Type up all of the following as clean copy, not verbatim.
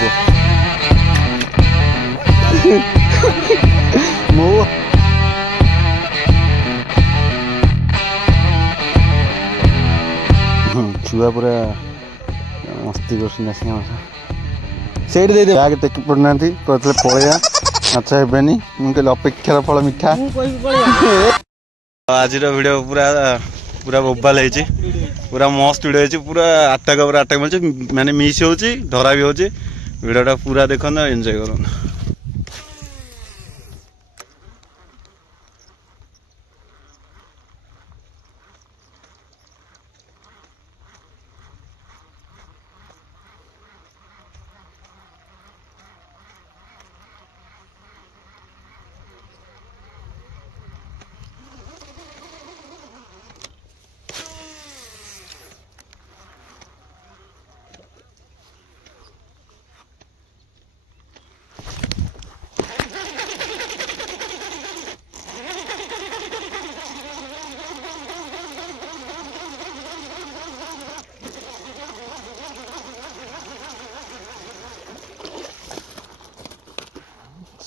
पुओ मो छुआ पूरा मस्ती कर से बैग टेक पड़ना कहते पलैया माछ हेनी मुझे अपेक्षार फल मिठा आज वीडियो पूरा पूरा मोबाइल है पूरा मस्त वीडियो पूरा आटक पूरा आटक मिलছে माने मिस हो धरा भी हो वीडियोटा पूरा देखो ना एंजॉय करो।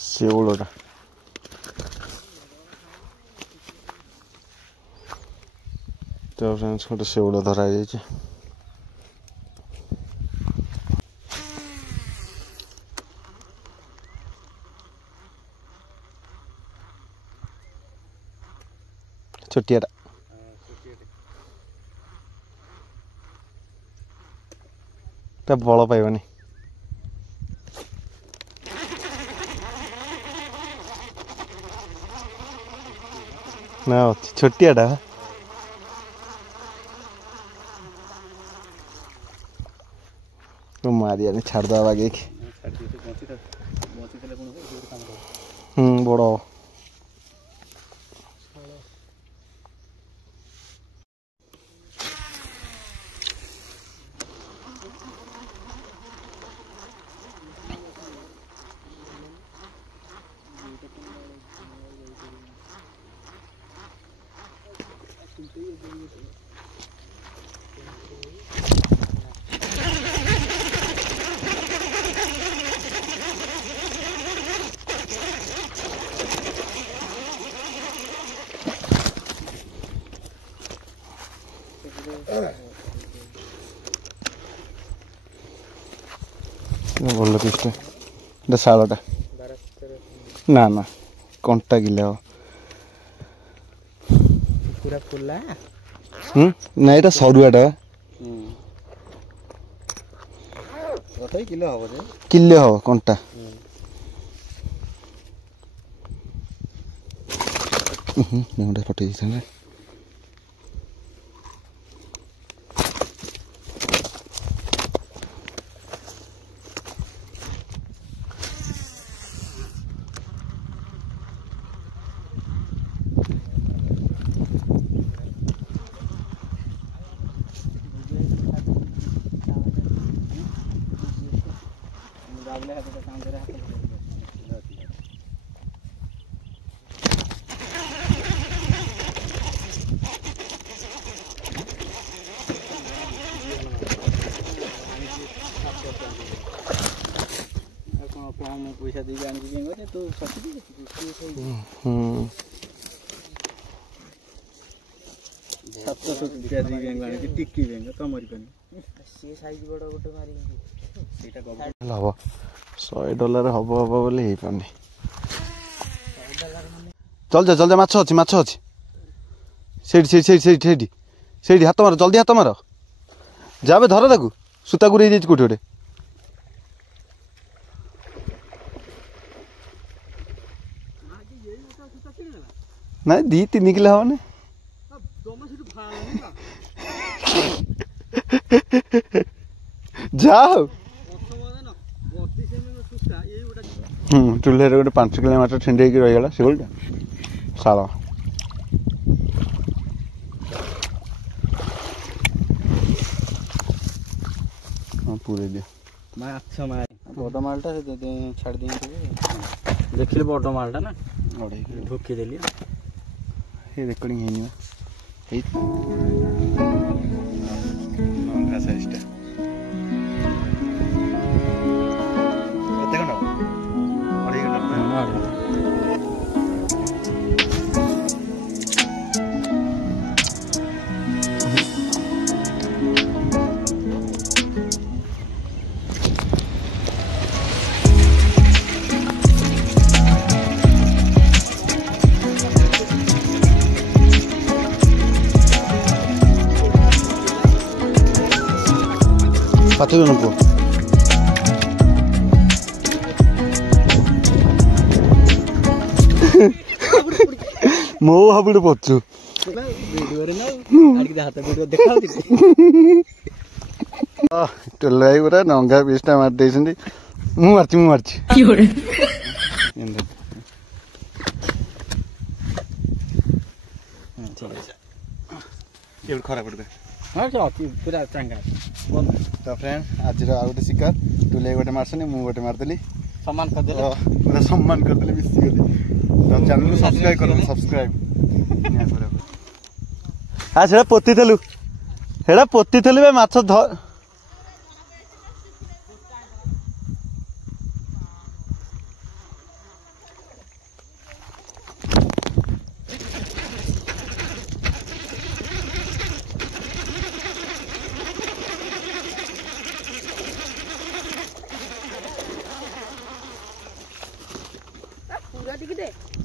शेवड़ा तो फ्रेंड्स गोटे शेवड़ धरा जाइए छोटियाटा बल पाइबनी ना छोटियाटा तो मारिया छाड़ दवा आगे बड़ भल पिसटा शालटा ना ना कंटा किले हो पूरा फुला ना ये सरुआटा किले हम कंटा फटे दी पैसा दी तो $100 हम बोले पानी चल जा माछ अच्छी से हाथ मार जल्दी हाथ मार जाबे धर ताकू सूता गुरे कौटे गोटे ना 2-3 किलो हवने जाओ चूल्हे गोटे 5 किलो माछ ठेंडे रहीगला से शाल पूरे दियो बड़ मालटा छाड़ दी देखिए बड़ मालटा ना ढोकी देली ये रेकर्डिंग है साइजटा जन पुओ मो हाबुड़ पचु टोल भाई पूरा नंगा पीसटा मार देछंदी मु मारची खराब पड़े पूरा चंगा तो फ्रेंड आज गोटे शिकार टुले गोटे मारसनी मु गोटे मारदेली सम्मान करदेले पूरा सम्मान करदेली मिसी गली तो चैनल को सब्सक्राइब करो सब्सक्राइब हां सेडा पोती थलु हेडा पोती थलु बे माछ ध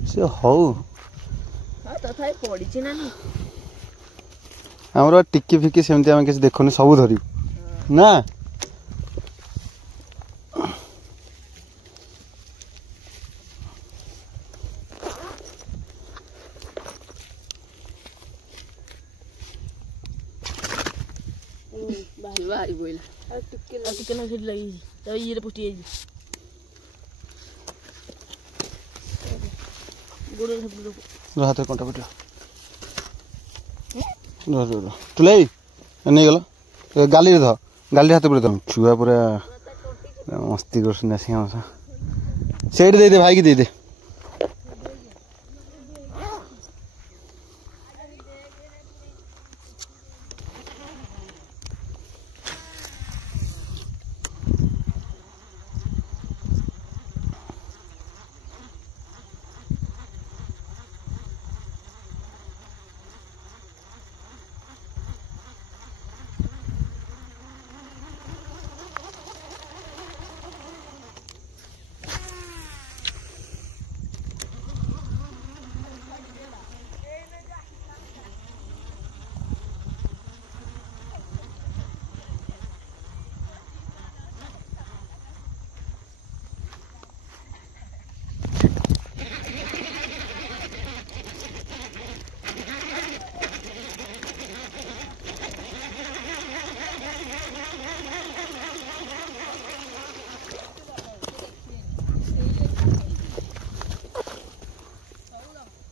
से हौ आमर टिकी फिकी सेमती आम किसी देखुनी सब धर ना हाथ कंटा पट तुले नहीं गल गाली ध गाली हाथ पड़े छुआ पूरा मस्ती कर सेठ दे दे भाई की दे दे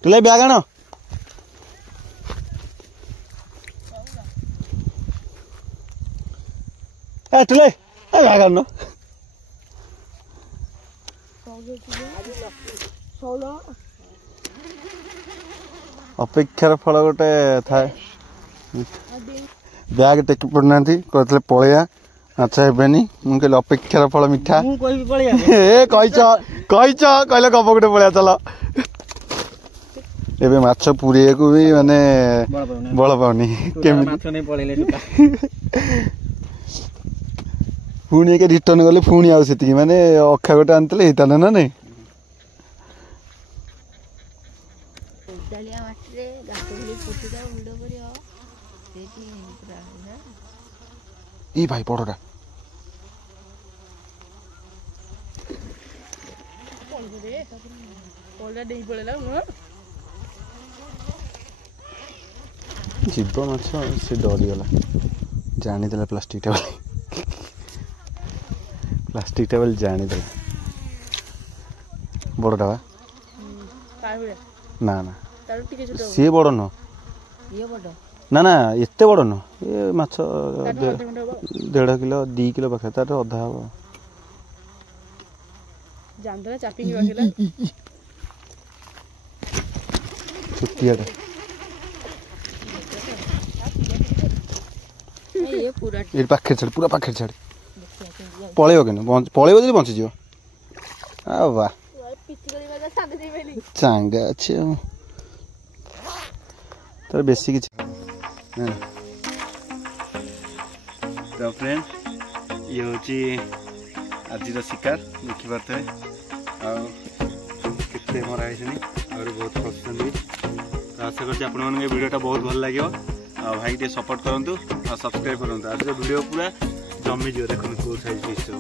तुले ब्याग आण तुले ब्याग आण अपेक्षार फल गोटे थाए ब्याग टेकी पड़ना कहते पलैया माछ हेनी मुझे अपेक्षार फल मिठा कहले गप गोटे पलैया चल एबे माछ पुरे को भी माने बल पाउनी पुणी के रिटर्न गले पुणी आउ सेति माने अखा गोटे आनतले हेता ना नहीं ई भाई पड़ोटा जीव माछ से डरीगला जानीदेला प्लास्टिक टेबल प्लास्टिक टेबल जानीदेला बड़टा बा ना ना सी बड़ न ना ना एत बड़ न ये माछ 1.5 किलो 2 किलो पाखे तार अधा हम छुट्टिया पाखे छाड़ पूरा पाखे छाड़ पलैब कि पलैब जो बंचीज वाह चांगा अच्छे तार बेसी किसी तो फ्रेंड ये हूँ आज शिकार देखिपे आते मराई और बहुत पसंद आशा कर बहुत भल लगे भाई टे सपोर्ट करूँ और सब्सक्राइब करूँ आज वीडियो पूरा जमी जो देखो कोई साइज पिस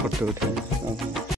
फोटो उठे